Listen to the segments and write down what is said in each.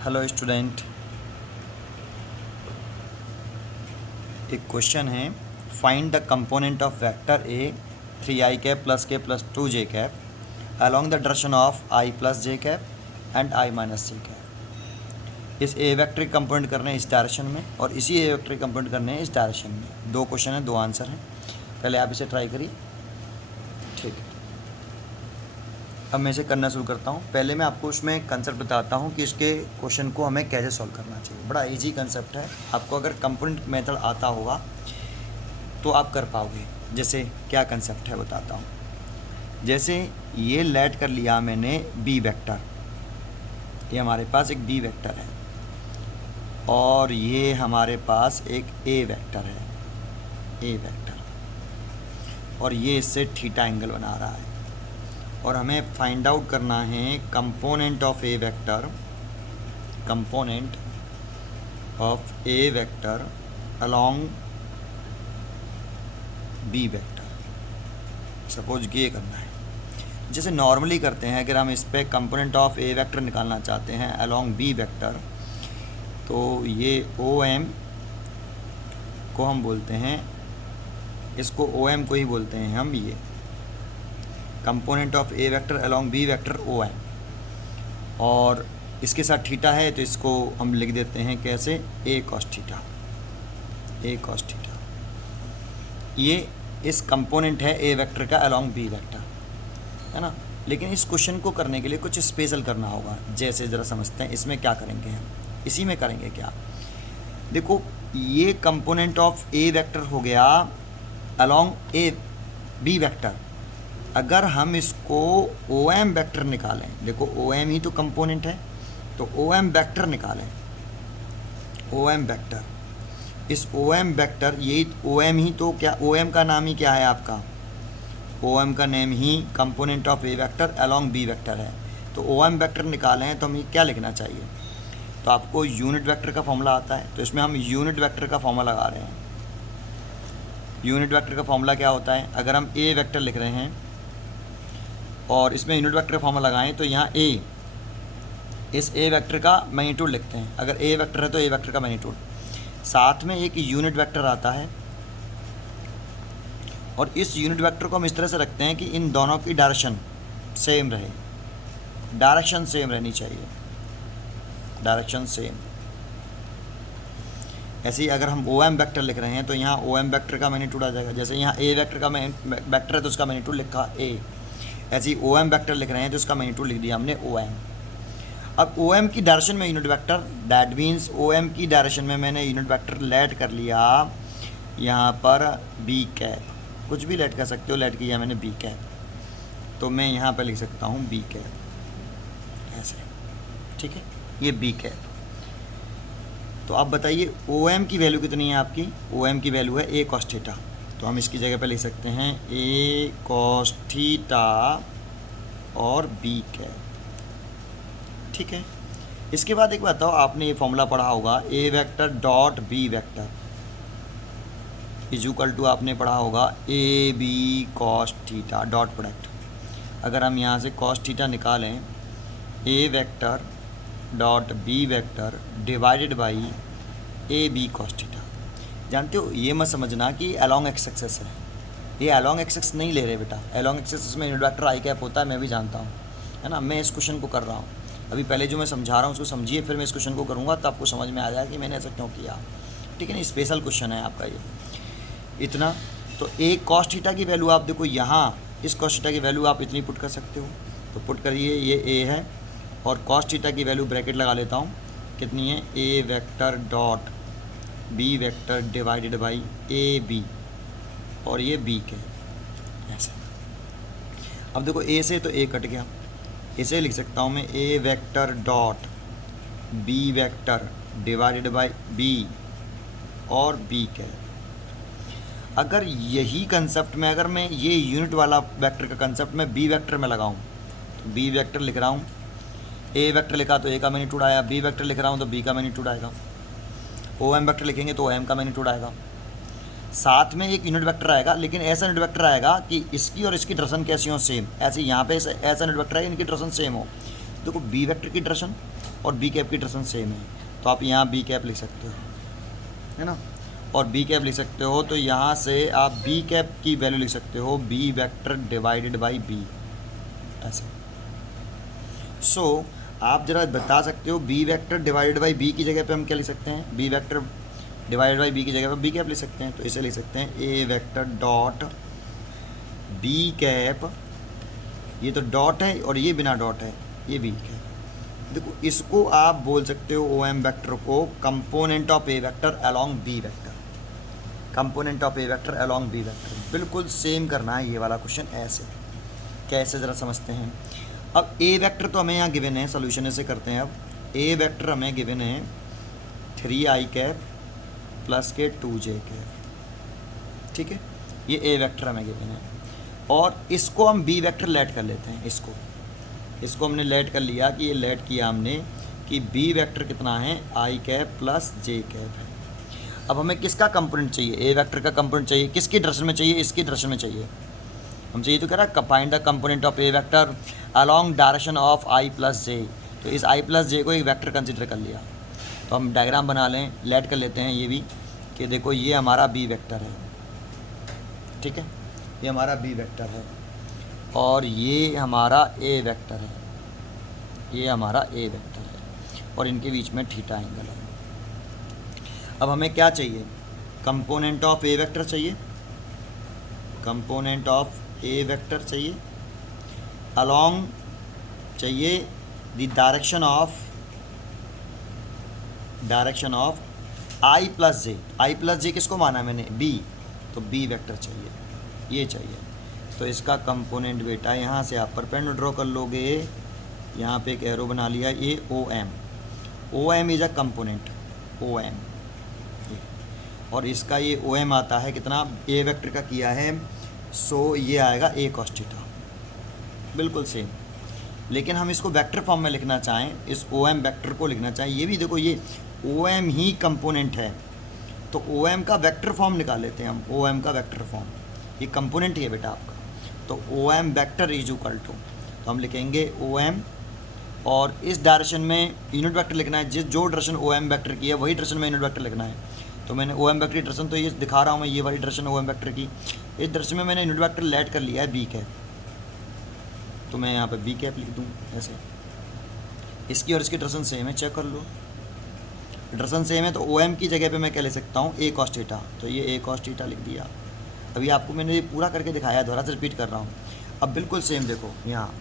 Hello student, एक question है। Find the component of vector A 3i cap plus k plus 2j cap along the direction of i plus j cap and i minus j cap. इस A vector के component करने हैं इस direction में और इसी ए vector के component करने हैं इस डायरेक्शन में। दो क्वेश्चन है, दो आंसर हैं। पहले आप इसे ट्राई करिए। ठीक है, अब मैं इसे करना शुरू करता हूँ। पहले मैं आपको उसमें कंसेप्ट बताता हूँ कि इसके क्वेश्चन को हमें कैसे सॉल्व करना चाहिए। बड़ा इजी कंसेप्ट है, आपको अगर कंपोनेंट मेथड आता होगा तो आप कर पाओगे। जैसे क्या कंसेप्ट है बताता हूँ। जैसे ये लेट कर लिया मैंने बी वेक्टर, ये हमारे पास एक बी वेक्टर है और ये हमारे पास एक ए वेक्टर है, ए वेक्टर, और ये इससे थीटा एंगल बना रहा है और हमें फाइंड आउट करना है component of A vector, component of A vector along B vector. Suppose ये करना है जैसे नॉर्मली करते हैं। अगर हम इस पे कंपोनेंट ऑफ ए वेक्टर निकालना चाहते हैं अलोंग बी वेक्टर, तो ये ओ एम को हम बोलते हैं, इसको ओ एम को ही बोलते हैं हम। ये component of A vector along B vector O M, और इसके साथ थीटा है तो इसको हम लिख देते हैं कैसे, ए कॉस थीटा, ए कॉस थीटा। ये इस कंपोनेंट है ए वेक्टर का अलोंग बी वेक्टर, है ना। लेकिन इस क्वेश्चन को करने के लिए कुछ स्पेशल करना होगा। जैसे ज़रा समझते हैं इसमें क्या करेंगे हम, इसी में करेंगे क्या। देखो, ये कंपोनेंट ऑफ ए वेक्टर हो गया अलोंग ए बी वेक्टर। अगर हम इसको ओ एम वेक्टर निकालें, देखो ओ एम ही तो कंपोनेंट है, तो ओ एम वेक्टर निकालें, ओ एम वेक्टर। इस ओ एम वेक्टर, यही ओ एम ही तो, क्या ओ एम का नाम ही क्या है आपका, ओ एम का नेम ही component of A vector along B vector है। तो ओ एम वेक्टर निकालें तो हमें क्या लिखना चाहिए, तो आपको यूनिट वेक्टर का फॉर्मूला आता है, तो इसमें हम यूनिट वेक्टर का फॉर्मूला लगा रहे हैं। यूनिट वेक्टर का फॉर्मूला क्या होता है, अगर हम ए वेक्टर लिख रहे हैं और इसमें यूनिट वेक्टर का फॉर्मूला लगाएं तो यहाँ ए, इस ए वेक्टर का मैग्नीट्यूड लिखते हैं। अगर ए वेक्टर है तो ए वेक्टर का मैग्नीट्यूड, साथ में एक यूनिट वेक्टर आता है और इस यूनिट वेक्टर को हम इस तरह से रखते हैं कि इन दोनों की डायरेक्शन सेम रहे, डायरेक्शन सेम रहनी चाहिए, डायरेक्शन सेम। ऐसे ही अगर हम ओ एम वेक्टर लिख रहे हैं तो यहाँ ओ एम वेक्टर का मैग्नीट्यूड आ जाएगा। जैसे यहाँ ए वेक्टर का वेक्टर है तो उसका मैग्नीट्यूड लिखा ए, ऐसे ही ओ एम वेक्टर लिख रहे हैं तो उसका मैग्नीट्यूड लिख दिया हमने ओ एम। अब ओ एम की डायरेक्शन में unit vector, that means O M की डायरेक्शन में मैंने यूनिट वेक्टर लेट कर लिया यहाँ पर बी कैप, कुछ भी लेट कर सकते हो, लेट किया मैंने बी कैप, तो मैं यहाँ पर लिख सकता हूँ बी कैप ऐसे, ठीक है, ये बी कैप। तो आप बताइए ओ एम की वैल्यू कितनी है आपकी, ओ एम की वैल्यू है ए कॉस थीटा, तो हम इसकी जगह पे लिख सकते हैं ए कॉस थीटा और बी कैप, ठीक है। इसके बाद एक बताओ, आपने ये फॉर्मूला पढ़ा होगा A vector dot B vector is equal to, आपने पढ़ा होगा A B cos theta dot product. अगर हम यहाँ से कॉस थीटा निकालें, A vector dot B vector divided by A B cos theta. जानते हो, ये मत समझना कि अलोंग एक्स एक्सेस है, ये अलोंग एक्स एक्सेस नहीं ले रहे बेटा। अलोंग एक्सेस में यूनिट वेक्टर आई कैप होता है, मैं भी जानता हूँ, है ना। मैं इस क्वेश्चन को कर रहा हूँ अभी, पहले जो मैं समझा रहा हूँ उसको समझिए, फिर मैं इस क्वेश्चन को करूँगा तो आपको समझ में आ जाएगा कि मैंने ऐसा क्यों किया, ठीक है ना। स्पेशल क्वेश्चन है आपका ये, इतना। तो ए कॉस थीटा की वैल्यू आप देखो, यहाँ इस कॉस थीटा की वैल्यू आप इतनी पुट कर सकते हो, तो पुट करिए, ये ए है और कॉस थीटा की वैल्यू ब्रैकेट लगा लेता हूँ, कितनी है, A vector dot B vector divided by A B, और ये बी के ऐसे। अब देखो ए से तो ए कट गया, इसे लिख सकता हूँ मैं A vector dot B vector divided by B और बी के। अगर यही कंसेप्ट में, अगर मैं ये यूनिट वाला वेक्टर का कंसेप्ट में बी वेक्टर में लगाऊँ, तो बी वेक्टर लिख रहा हूँ, ए वेक्टर लिखा तो ए का मैग्नीट्यूड आया, बी वेक्टर लिख रहा हूँ तो बी का मैग्नीट्यूड आएगा, ओ एम वेक्टर लिखेंगे तो ओ एम का मैग्नीट्यूड आएगा, साथ में एक यूनिट वेक्टर आएगा, लेकिन ऐसा यूनिट वेक्टर आएगा कि इसकी और इसकी डायरेक्शन कैसी हो, सेम। ऐसे यहाँ पे ऐसा यूनिट वेक्टर है, इनकी डायरेक्शन सेम हो। देखो बी वेक्टर की डायरेक्शन और बी कैप की डायरेक्शन सेम है, तो आप यहाँ बी कैप लिख सकते हो, है ना। और बी कैप लिख सकते हो तो यहाँ से आप बी कैप की वैल्यू लिख सकते हो B vector divided by B, ऐसे। सो आप जरा बता सकते हो B vector divided by B की जगह पे हम क्या लिख सकते हैं, B vector divided by B की जगह पे बी कैप लिख सकते हैं। तो इसे लिख सकते हैं ए वेक्टर डॉट बी कैप, ये तो डॉट है और ये बिना डॉट है, ये बी कैप। देखो इसको आप बोल सकते हो ओ एम वेक्टर को component of A vector along B vector, component of A vector along B vector. बिल्कुल सेम करना है ये वाला क्वेश्चन। ऐसे कैसे ज़रा समझते हैं। अब ए वेक्टर तो हमें यहाँ गिवन है, सोल्यूशन ऐसे करते हैं। अब ए वेक्टर हमें गिवन है 3i कैप प्लस के 2j कैप, ठीक है, ये ए वेक्टर हमें गिवन है। और इसको हम बी वेक्टर लेट कर लेते हैं, इसको हमने लेट कर लिया कि ये लेट किया हमने कि बी वेक्टर कितना है i cap plus j cap है। अब हमें किसका कंपोनेंट चाहिए, ए वेक्टर का कंपोनेंट चाहिए, किसकी डायरेक्शन में चाहिए, इसकी डायरेक्शन में चाहिए। हम चाहिए तो कह रहा है find the component of A vector along direction of i plus j. तो इस i प्लस जे को एक वेक्टर कंसिडर कर लिया, तो हम डायग्राम बना लें, लेट कर लेते हैं ये भी कि देखो ये हमारा बी वेक्टर है, ठीक है, ये हमारा बी वेक्टर है और ये हमारा ए वेक्टर है, ये हमारा ए वेक्टर है और इनके बीच में थीटा एंगल है। अब हमें क्या चाहिए, कंपोनेंट ऑफ ए वेक्टर चाहिए, कंपोनेंट ऑफ ए वेक्टर चाहिए, अलॉन्ग चाहिए the direction of i plus j किसको माना मैंने, बी, तो बी वेक्टर चाहिए, ये चाहिए। तो इसका कंपोनेंट बेटा यहाँ से आप परपेंडिकुलर ड्रॉ कर लोगे, यहाँ पे एक एरो बना लिया, ये O M is a component, O M, और इसका ये ओ एम आता है कितना, ए वेक्टर का किया है, सो ये आएगा ए कॉस थीटा, बिल्कुल सेम। लेकिन हम इसको वेक्टर फॉर्म में लिखना चाहें, इस ओ एम वेक्टर को लिखना चाहें, ये भी देखो ये ओ एम ही कंपोनेंट है, तो ओ एम का वेक्टर फॉर्म निकाल लेते हैं हम, ओ एम का वेक्टर फॉर्म, ये कंपोनेंट ही है बेटा आपका। तो O M vector is equal to, तो हम लिखेंगे ओ एम, और इस डायरेक्शन में यूनिट वेक्टर लिखना है, जो डायरेक्शन ओ एम वेक्टर की है वही डायरेक्शन में यूनिट वेक्टर लिखना है। तो मैंने ओ एम वेक्टर की डायरेक्शन तो ये दिखा रहा हूँ मैं, ये वाली डायरेक्शन ओ एम वेक्टर की, इस डायरेक्शन में मैंने यूनिट वेक्टर लेट कर लिया है बी कैप, तो मैं यहाँ पे बी कैप लिख दूँ ऐसे। इसकी और इसकी डायरेक्शन सेम है, चेक कर लो, डायरेक्शन सेम है, तो ओ एम की जगह पे मैं क्या ले सकता हूँ, ए कॉस थीटा, तो ये ए कॉस थीटा लिख दिया। अभी आपको मैंने ये पूरा करके दिखाया, दोबारा से रिपीट कर रहा हूँ। अब बिल्कुल सेम देखो यहाँ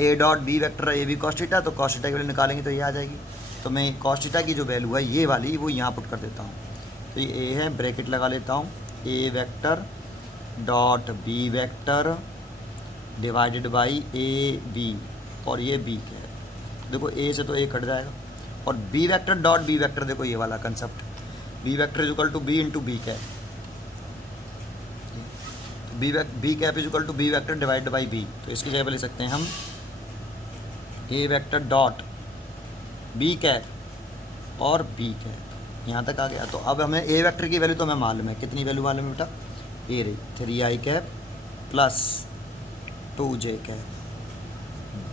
A dot B vector A B cos theta, तो कॉस थीटा की वैल्यू निकालेंगे तो ये आ जाएगी। तो मैं कॉस थीटा की जो वैल्यू है ये वाली, वो यहाँ पुट कर देता हूँ। तो ये ए है, ब्रैकेट लगा लेता हूँ, A vector dot B vector divided by A B, और ये बी क्या है, देखो ए से तो ए कट जाएगा, और B vector dot B vector, देखो ये वाला concept, B vector is equal to B into B cap, B cap is equal to B vector divided by B. तो इसकी जगह पर लिख सकते हैं हम A vector dot B cap और बी कैप, यहाँ तक आ गया। तो अब हमें ए वेक्टर की वैल्यू तो हमें मालूम है, कितनी वैल्यू मालूम है बेटा, ए रही 3i cap plus 2j cap.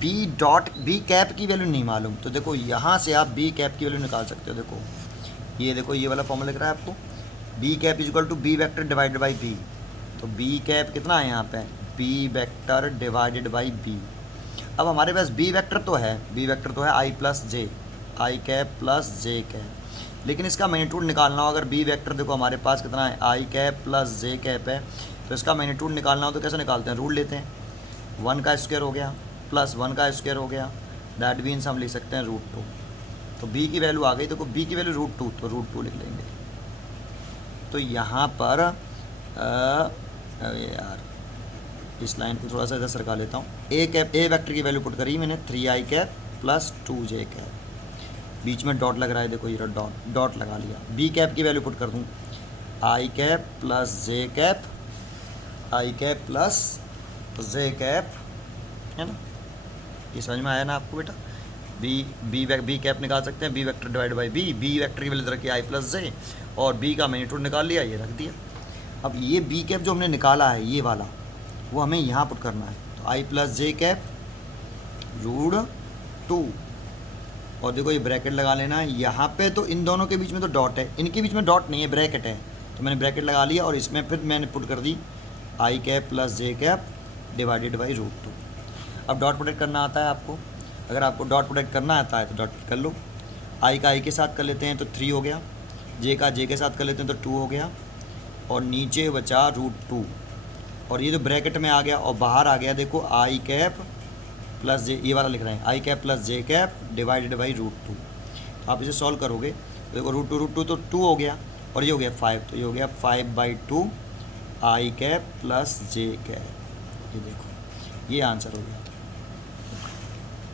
B cap की वैल्यू नहीं मालूम, तो देखो यहाँ से आप बी कैप की वैल्यू निकाल सकते हो। देखो ये वाला फॉर्मूला लिख रहा है आपको, B cap is equal to B vector divided by B. तो बी कैप कितना है यहाँ पे, B vector divided by B. अब हमारे पास बी वेक्टर तो है, I plus J, I cap plus J cap, लेकिन इसका मैग्नीट्यूड निकालना हो, अगर बी वेक्टर देखो हमारे पास कितना है, I cap plus J cap है, तो इसका मैग्नीट्यूड निकालना हो तो कैसे निकालते हैं, रूट लेते हैं, 1 का स्क्वायर हो गया प्लस 1 का स्क्वायर हो गया, दैट मीन्स हम लिख सकते हैं √2। तो बी की वैल्यू आ गई, देखो बी की वैल्यू √2, तो √2 लिख लेंगे। तो यहाँ पर यार इस लाइन को थोड़ा सा इधर सरका लेता हूँ, ए वेक्टर की वैल्यू पुट करी मैंने 3i cap plus 2j cap, बीच में डॉट लग रहा है, देखो ये डॉट लगा लिया। बी कैप की वैल्यू पुट कर दूँ, आई कैप प्लस जे कैप, आई कैप प्लस जे कैप, है ना, ये समझ में आया ना आपको बेटा। बी कैप निकाल सकते हैं, B vector divide by B vector की वैल्यू रखी आई प्लस जे, और बी का मैग्नीट्यूड निकाल लिया, ये रख दिया। अब ये बी कैप जो हमने निकाला है ये वाला, वो हमें यहाँ पुट करना है। तो आई प्लस जे कैप √2 और देखो ये ब्रैकेट लगा लेना है यहाँ पे, तो इन दोनों के बीच में तो डॉट है, इनके बीच में डॉट नहीं है, ब्रैकेट है, तो मैंने ब्रैकेट लगा लिया और इसमें फिर मैंने पुट कर दी i cap plus J cap divided by root 2। अब डॉट प्रोडक्ट करना आता है आपको, अगर आपको डॉट प्रोडक्ट करना आता है तो डॉट कर लो। आई का आई के साथ कर लेते हैं तो 3 हो गया, जे का जे के साथ कर लेते हैं तो 2 हो गया, और नीचे बचा रूट 2, और ये जो ब्रैकेट में आ गया और बाहर आ गया देखो आई कैप प्लस जे, ये वाला लिख रहे हैं आई cap plus J cap divided by root 2। आप इसे सॉल्व करोगे तो देखो रूट टू तो 2 हो गया, और ये हो गया 5, तो ये हो गया 5/2 आई कैप प्लस जे कैप। ये देखो ये आंसर हो गया,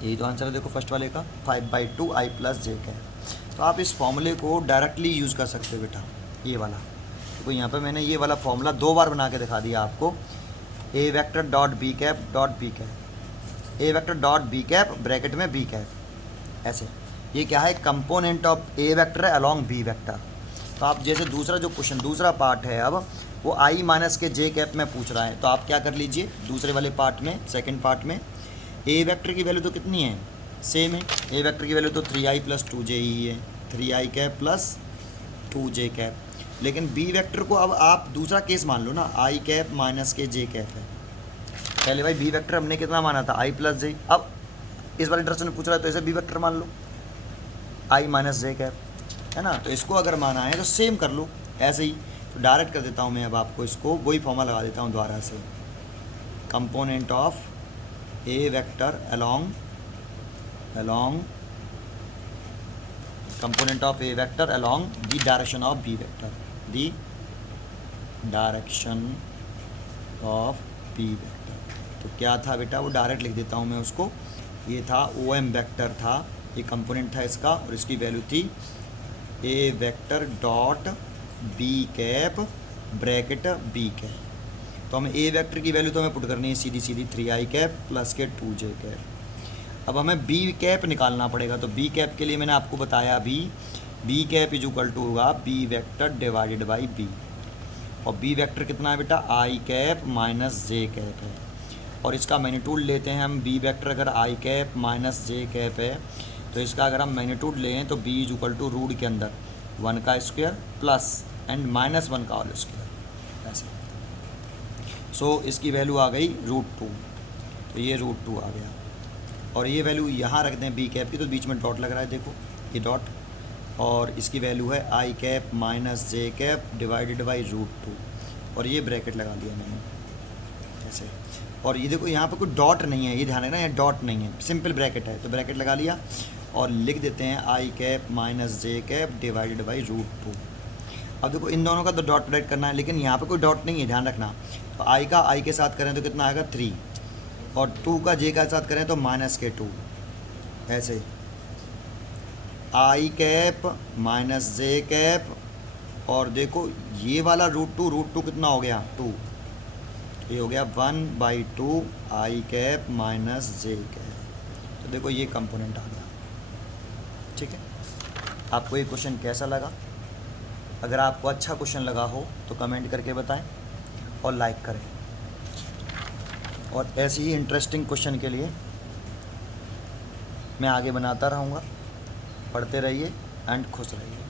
यही तो आंसर है देखो फर्स्ट वाले का 5/2 आई प्लस जे कैप। तो आप इस फॉर्मूले को डायरेक्टली यूज़ कर सकते हो बेटा, ये वाला देखो यहाँ पे मैंने ये वाला फॉर्मूला 2 बार बना के दिखा दिया आपको। A vector dot B cap dot B cap, A vector dot B cap bracket में बी कैप, ऐसे। ये क्या है, कंपोनेंट ऑफ ए वेक्टर है अलॉन्ग बी वेक्टर। तो आप जैसे दूसरा जो क्वेश्चन दूसरा पार्ट है अब वो आई माइनस के जे कैप में पूछ रहा है, तो आप क्या कर लीजिए दूसरे वाले पार्ट में, सेकेंड पार्ट में ए वेक्टर की वैल्यू तो कितनी है, सेम है, ए वेक्टर की वैल्यू तो 3i प्लस 2j ही है, 3i cap plus 2j cap. लेकिन बी वेक्टर को अब आप दूसरा केस मान लो ना, आई कैप माइनस के जे कैप है। पहले भाई बी वेक्टर हमने कितना माना था, आई प्लस जे, अब इस वाले इंटरेस्ट में पूछ रहा है तो इसे बी वेक्टर मान लो, आई माइनस जे कैप, है ना। तो इसको अगर माना है तो सेम कर लो ऐसे ही। तो डायरेक्ट कर देता हूँ मैं अब आपको, इसको वही फॉर्मूला लगा देता हूँ दोबारा से, component of A vector along component of a vector along the direction of b vector, the direction of b vector। तो क्या था बेटा, वो डायरेक्ट लिख देता हूँ मैं उसको, ये था ओ एम वेक्टर था, ये कंपोनेंट था इसका, और इसकी वैल्यू थी A vector dot B cap bracket B cap. तो हमें ए वेक्टर की वैल्यू तो हमें पुट करनी है सीधी सीधी 3i कैप प्लस के 2j कैप। अब हमें बी कैप निकालना पड़ेगा, तो बी कैप के लिए मैंने आपको बताया B cap is equal to होगा B vector divided by B, और बी वेक्टर कितना है बेटा, I cap minus J cap है, और इसका मैग्नीट्यूड लेते हैं हम, बी वेक्टर अगर I cap minus J cap है तो इसका अगर हम मैग्नीट्यूड लें तो B is equal to root के अंदर 1 का स्क्वायर प्लस एंड माइनस 1 का होल स्क्वायर, ऐसे। सो इसकी वैल्यू आ गई रूट 2, तो ये रूट 2 आ गया, और ये वैल्यू यहाँ रख दें बी कैप की, तो बीच में डॉट लग रहा है देखो ये डॉट, और इसकी वैल्यू है I cap minus J cap divided by root 2, और ये ब्रैकेट लगा दिया मैंने ऐसे। और ये देखो यहाँ पे कोई डॉट नहीं है, ये ध्यान रखना, ये डॉट नहीं है, सिंपल ब्रैकेट है, तो ब्रैकेट लगा लिया और लिख देते हैं आई cap minus J cap divided by root 2। अब देखो इन दोनों का तो डॉट प्रोडक्ट करना है, लेकिन यहाँ पे कोई डॉट नहीं है, ध्यान रखना। तो आई का आई के साथ करें तो कितना आएगा 3, और 2 का जे के साथ करें तो माइनस के 2, ऐसे आई कैप माइनस जे कैप, और देखो ये वाला रूट टू कितना हो गया 2, ये हो गया 1/2 आई कैप माइनस जे कैप। तो देखो ये कंपोनेंट आ गया, ठीक है। आपको ये क्वेश्चन कैसा लगा? अगर आपको अच्छा क्वेश्चन लगा हो तो कमेंट करके बताएं और लाइक करें, और ऐसे ही इंटरेस्टिंग क्वेश्चन के लिए मैं आगे बनाता रहूँगा। पढ़ते रहिए एंड खुश रहिए।